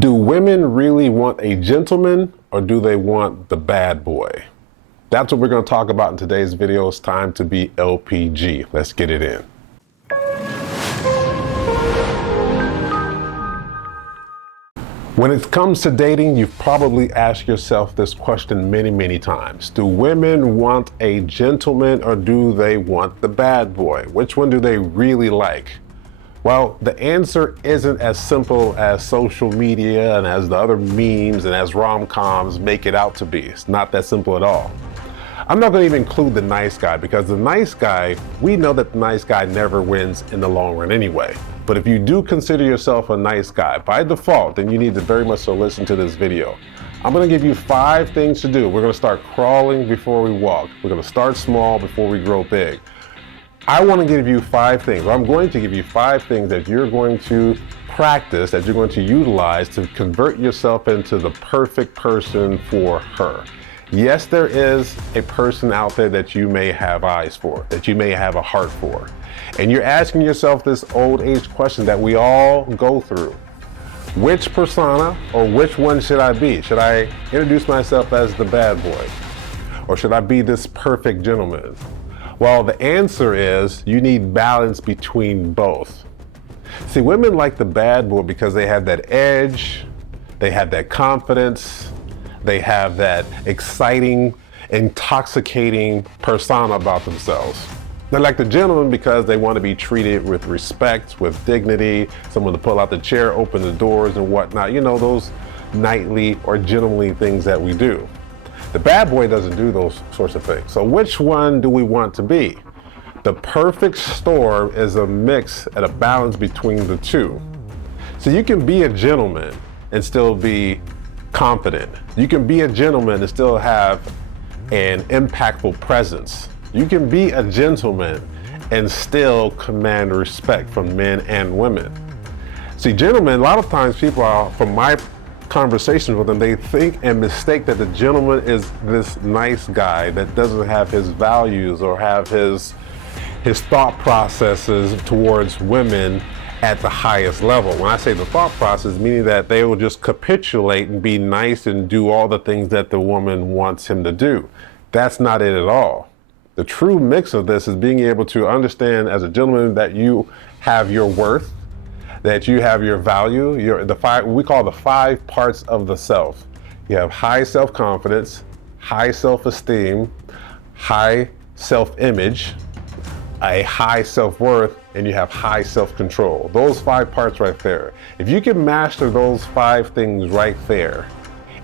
Do women really want a gentleman or do they want the bad boy? That's what we're going to talk about in today's video. It's time to be LPG. Let's get it in. When it comes to dating, you've probably asked yourself this question many times. Do women want a gentleman or do they want the bad boy? Which one do they really like? Well, the answer isn't as simple as social media and as the other memes and as rom-coms make it out to be. It's not that simple at all. I'm not going to even include the nice guy because the nice guy, we know that the nice guy never wins in the long run anyway. But if you do consider yourself a nice guy by default, then you need to very much so listen to this video. I'm going to give you 5 things to do. We're going to start crawling before we walk. We're going to start small before we grow big. I want to give you 5 things. I'm going to give you 5 things that you're going to practice, that you're going to utilize to convert yourself into the perfect person for her. Yes, there is a person out there that you may have eyes for, that you may have a heart for. And you're asking yourself this old age question that we all go through. Which persona or which one should I be? Should I introduce myself as the bad boy? Or should I be this perfect gentleman? Well, the answer is you need balance between both. See, women like the bad boy because they have that edge, they have that confidence, they have that exciting, intoxicating persona about themselves. They're like the gentleman because they want to be treated with respect, with dignity, someone to pull out the chair, open the doors and whatnot. You know, those knightly or gentlemanly things that we do. The bad boy doesn't do those sorts of things. So which one do we want to be? The perfect storm is a mix and a balance between the two. So you can be a gentleman and still be confident. You can be a gentleman and still have an impactful presence. You can be a gentleman and still command respect from men and women. See, gentlemen, a lot of times people are, from my conversations with them, they think and mistake that the gentleman is this nice guy that doesn't have his values or have his thought processes towards women at the highest level. When I say the thought process, meaning that they will just capitulate and be nice and do all the things that the woman wants him to do. That's not it at all. The true mix of this is being able to understand as a gentleman that you have your worth, that you have your value, we call the 5 parts of the self. You have high self-confidence, high self-esteem, high self-image, a high self-worth, and you have high self-control. Those 5 parts right there. If you can master those 5 things right there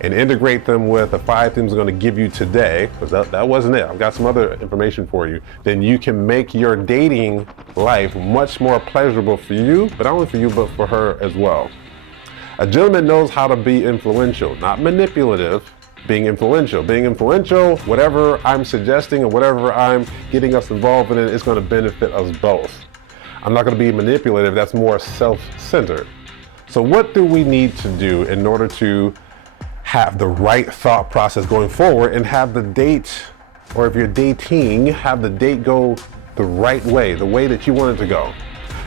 and integrate them with the 5 things I'm going to give you today, because that wasn't it, I've got some other information for you, then you can make your dating life much more pleasurable for you, but not only for you, but for her as well. A gentleman knows how to be influential, not manipulative, being influential. Being influential, whatever I'm suggesting or whatever I'm getting us involved in, is going to benefit us both. I'm not going to be manipulative, that's more self-centered. So what do we need to do in order to have the right thought process going forward and have the date, or if you're dating, have the date go the right way, the way that you want it to go?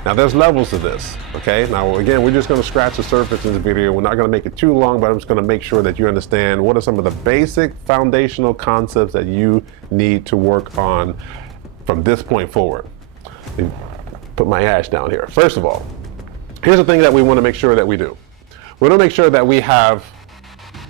Now there's levels to this, okay? Now again, we're just gonna scratch the surface in this video. We're not gonna make it too long, but I'm just gonna make sure that you understand what are some of the basic foundational concepts that you need to work on from this point forward. Let me put my ash down here. First of all, here's the thing that we wanna make sure that we do. We wanna make sure that we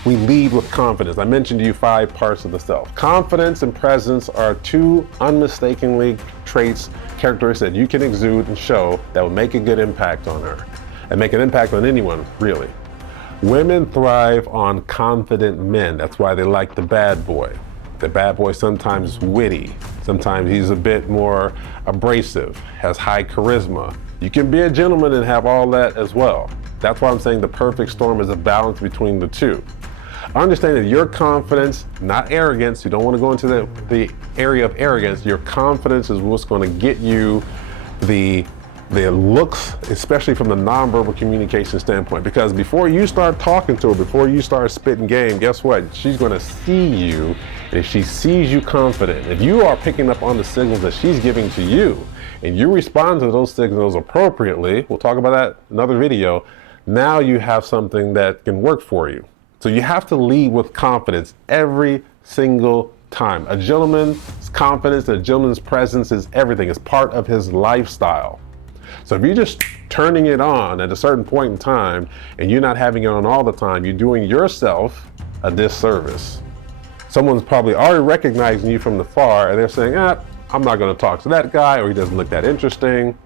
lead with confidence. I mentioned to you 5 parts of the self. Confidence and presence are 2 unmistakably traits, characteristics that you can exude and show that will make a good impact on her and make an impact on anyone, really. Women thrive on confident men. That's why they like the bad boy. The bad boy sometimes witty, sometimes he's a bit more abrasive, has high charisma. You can be a gentleman and have all that as well. That's why I'm saying the perfect storm is a balance between the 2. Understand that your confidence, not arrogance, you don't want to go into the area of arrogance. Your confidence is what's going to get you the looks, especially from the nonverbal communication standpoint. Because before you start talking to her, before you start spitting game, guess what? She's going to see you. And if she sees you confident, if you are picking up on the signals that she's giving to you, and you respond to those signals appropriately, we'll talk about that in another video, now you have something that can work for you. So you have to lead with confidence every single time. A gentleman's confidence, a gentleman's presence is everything. It's part of his lifestyle. So if you're just turning it on at a certain point in time and you're not having it on all the time, you're doing yourself a disservice. Someone's probably already recognizing you from the far and they're saying, I'm not going to talk to that guy, or he doesn't look that interesting.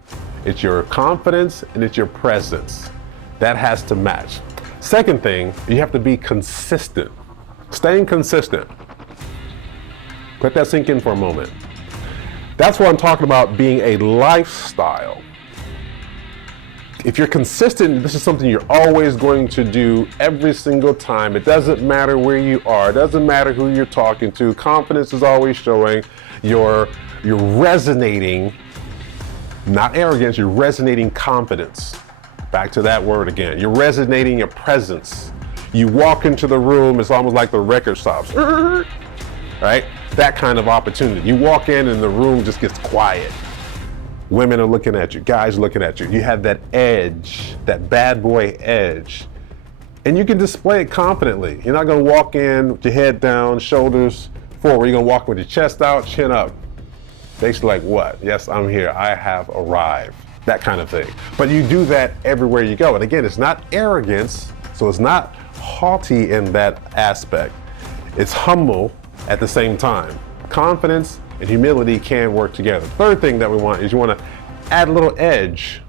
It's your confidence and it's your presence. That has to match. Second thing, you have to be consistent. Staying consistent. Let that sink in for a moment. That's what I'm talking about, being a lifestyle. If you're consistent, this is something you're always going to do every single time. It doesn't matter where you are. It doesn't matter who you're talking to. Confidence is always showing. You're resonating, not arrogance, you're resonating confidence. Back to that word again. You're resonating your presence. You walk into the room, it's almost like the record stops. Right? That kind of opportunity. You walk in and the room just gets quiet. Women are looking at you, guys are looking at you. You have that edge, that bad boy edge. And you can display it confidently. You're not gonna walk in with your head down, shoulders forward. You're gonna walk with your chest out, chin up. Basically like, what? Yes, I'm here, I have arrived. That kind of thing. But you do that everywhere you go. And again, it's not arrogance, so it's not haughty in that aspect. It's humble at the same time. Confidence and humility can work together. Third thing that we want is you want to add a little edge.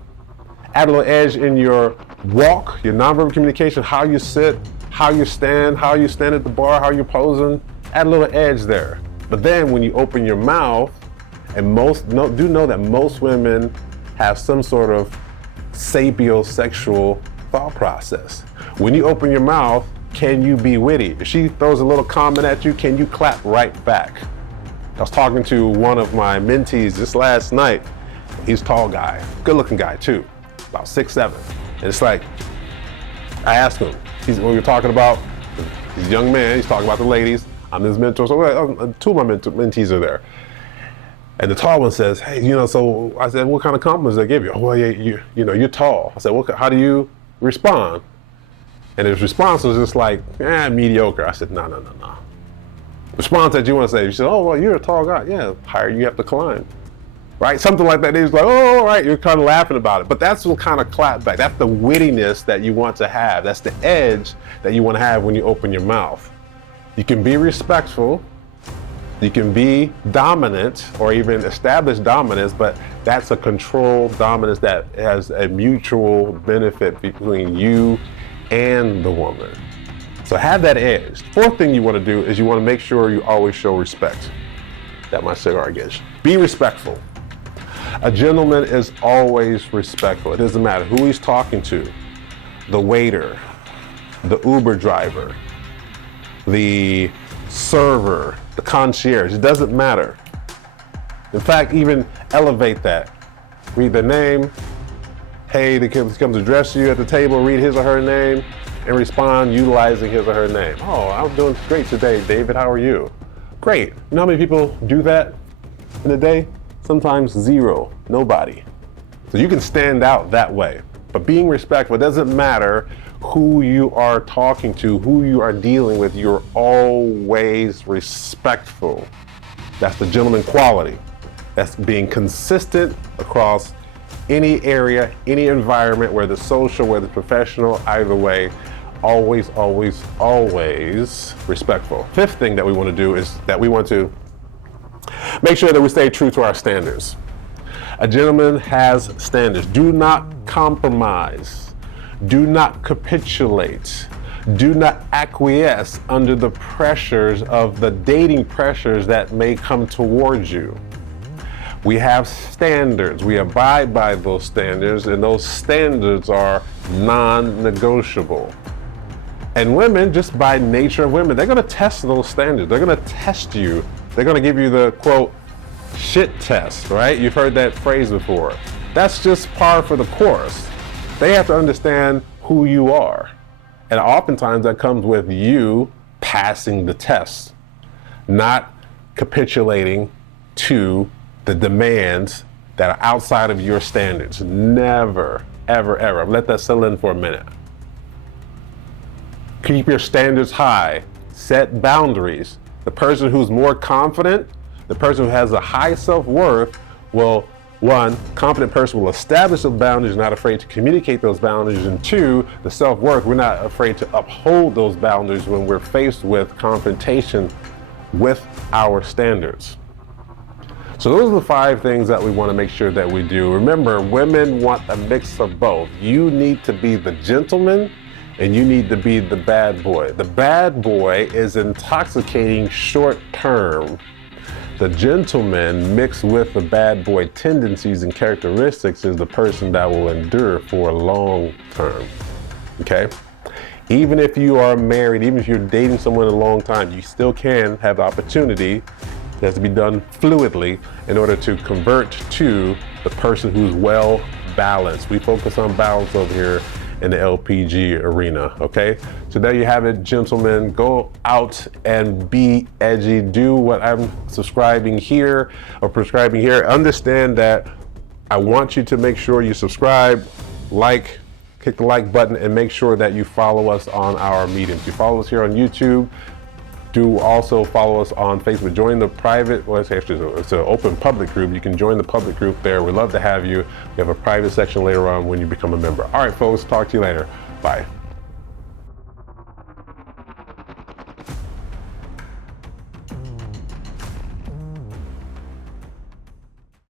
Add a little edge in your walk, your nonverbal communication, how you sit, how you stand at the bar, how you're posing. Add a little edge there. But then when you open your mouth, and do know that most women have some sort of sapiosexual thought process. When you open your mouth, can you be witty? If she throws a little comment at you, can you clap right back? I was talking to one of my mentees just last night. He's a tall guy, good looking guy too, about 6'7". And it's like, I asked him, we were talking about, he's a young man, he's talking about the ladies, I'm his mentor, so two of my mentees are there. And the tall one says, hey, so I said, what kind of compliments they give you? Oh, well, yeah, you're tall. I said, how do you respond? And his response was just like, mediocre. I said, no. Response that you want to say, you said, oh, well, you're a tall guy. Yeah, higher you have to climb. Right? Something like that. He was like, oh, all right, you're kind of laughing about it. But that's what kind of clap back. That's the wittiness that you want to have. That's the edge that you want to have when you open your mouth. You can be respectful. You can be dominant or even establish dominance, but that's a controlled dominance that has a mutual benefit between you and the woman. So have that edge. Fourth thing you want to do is you want to make sure you always show respect. That my cigar gauge. Be respectful. A gentleman is always respectful. It doesn't matter who he's talking to. The waiter, the Uber driver, the server, the concierge. It doesn't matter. In fact, even elevate that. Read the name. Hey, they comes to address you at the table, read his or her name, and respond utilizing his or her name. Oh, I'm doing great today, David. How are you? Great. You know how many people do that in a day? Sometimes zero, nobody. So you can stand out that way. But being respectful, it doesn't matter who you are talking to, who you are dealing with, you're always respectful. That's the gentleman quality. That's being consistent across any area, any environment, whether social, whether professional, either way, always, always, always respectful. Fifth thing that we want to do is that we want to make sure that we stay true to our standards. A gentleman has standards. Do not compromise. Do not capitulate. Do not acquiesce under the pressures of the dating pressures that may come towards you. We have standards. We abide by those standards, and those standards are non-negotiable. And women, just by nature of women, they're going to test those standards. They're going to test you. They're going to give you the, quote, shit test, right? You've heard that phrase before. That's just par for the course. They have to understand who you are. And oftentimes that comes with you passing the test, not capitulating to the demands that are outside of your standards. Never, ever, ever. Let that settle in for a minute. Keep your standards high. Set boundaries. The person who's more confident, the person who has a high self-worth will, one, confident person will establish those boundaries, not afraid to communicate those boundaries, and two, the self-worth, we're not afraid to uphold those boundaries when we're faced with confrontation with our standards. So those are the 5 things that we want to make sure that we do. Remember, women want a mix of both. You need to be the gentleman and you need to be the bad boy. The bad boy is intoxicating short term. The gentleman mixed with the bad boy tendencies and characteristics is the person that will endure for a long term, okay? Even if you are married, even if you're dating someone a long time, you still can have the opportunity. It has to be done fluidly in order to convert to the person who's well balanced. We focus on balance over here in the LPG arena, okay? So there you have it, gentlemen. Go out and be edgy. Do what I'm prescribing here. Understand that I want you to make sure you subscribe, like, click the like button, and make sure that you follow us on our mediums. You follow us here on YouTube. Do also follow us on Facebook. Join the private, well, it's an open public group. You can join the public group there. We'd love to have you. We have a private section later on when you become a member. All right, folks, talk to you later. Bye.